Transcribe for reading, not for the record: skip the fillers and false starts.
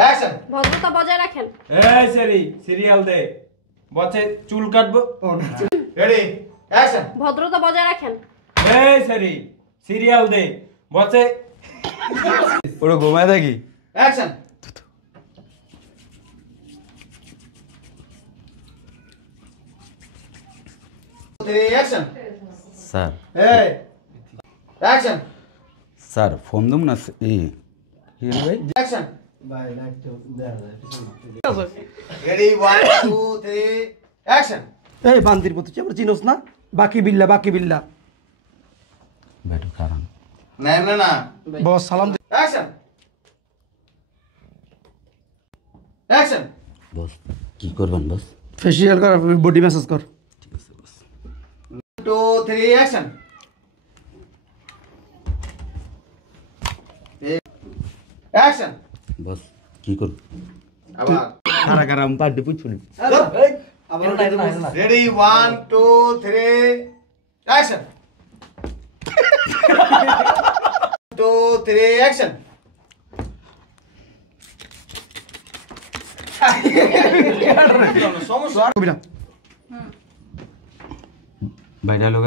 Action. ভদ্রতা বজায় রাখেন। এই সেরি সিরিয়াল দে বসে চুল কাটবো। Ready action. ভদ্রতা বজায় রাখেন। এই সেরি সিরিয়াল দে বসে পুরো ঘুমায় থাকি। অ্যাকশন। অ্যাকশন। স্যার এই অ্যাকশন। স্যার ফোন দেব না ভাই অ্যাকশন। Ready 1 2 3 action. এই বান্দির মতো আমরা চিনোস না? বাকি বিল্লা ব্যাটু কারণ না না না বস সালাম অ্যাকশন। অ্যাকশন। বস কি করবেন বস? ফেসিয়াল কর, বডি ম্যাসাজ কর। 2 3 অ্যাকশন। অ্যাকশন। বস কি করব? আবার কারা কারা আমি পার্টি পুছুনি। Ready 1 2 3 action. 2 3 অ্যাকশন। সমস্যা কবিরা ভাই ডায়লগ